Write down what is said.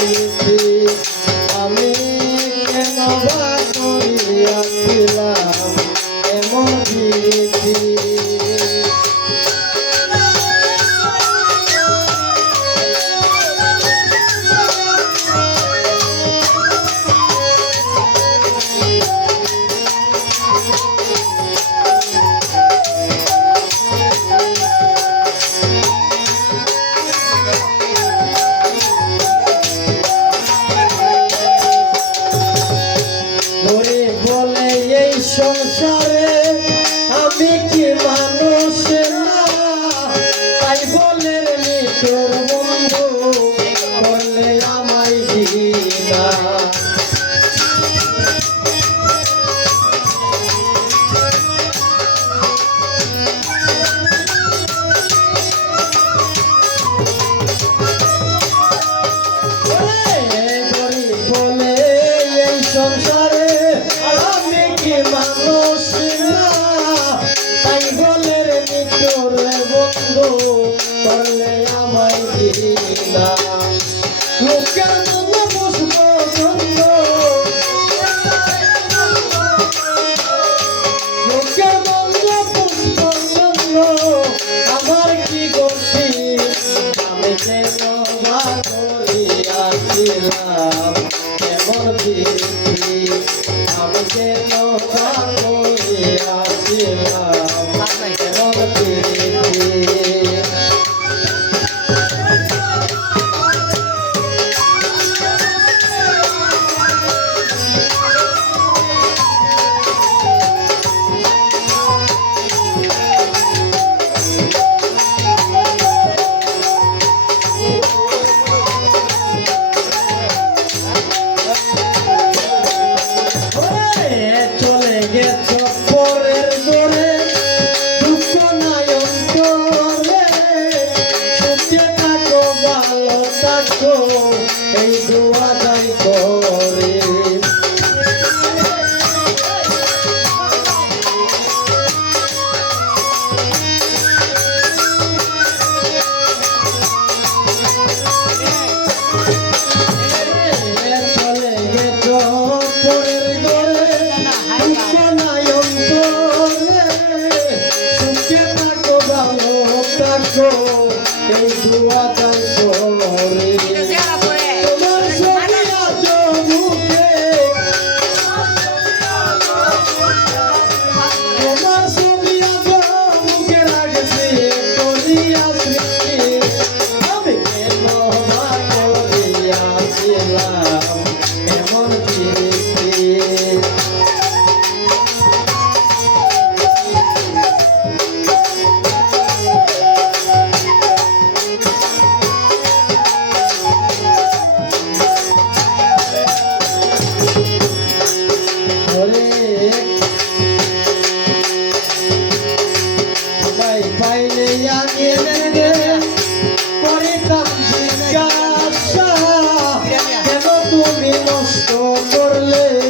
প্রীতি আমি কেন বা করিয়াছিলাম এমন প্রীতি সংসারে আমি কি মানুষ না তাই বলে তোর বন্ধু বলে আমায় দিনা বলে এই সংসারে আমি কি মানুষ না তাই বলে রে তোর বন্ধু করলে আমায় দিনা লোকের মন পুষ্প চন্দ্র লোকের মন পুষ্প চন্দ্র আমার কি গতি আমি যেন বা করিয়াছিলাম এমন প্রীতি আমি যেন বা করিয়াছিলাম এমন প্রীতি পরের গড়ে দুঃখ নাই অন্তরে সুখে থাকো ভালো থাকো এই দোয়া তাই করে চলে গেছো পরের গড়ে দুঃখ নাই অন্তরে সুখে থাকো ভালো থাকো এই দোয়া তাই করে তোমার ছবি আজ মুখে তোমার ছবি আজ মুখে রাখছি করিয়া স্মৃতি আমি কেন বা করিয়াছিলাম এমন প্রীতি পাইলে আগে করিতাম জিজ্ঞাসা কেন তুমি নষ্ট করলে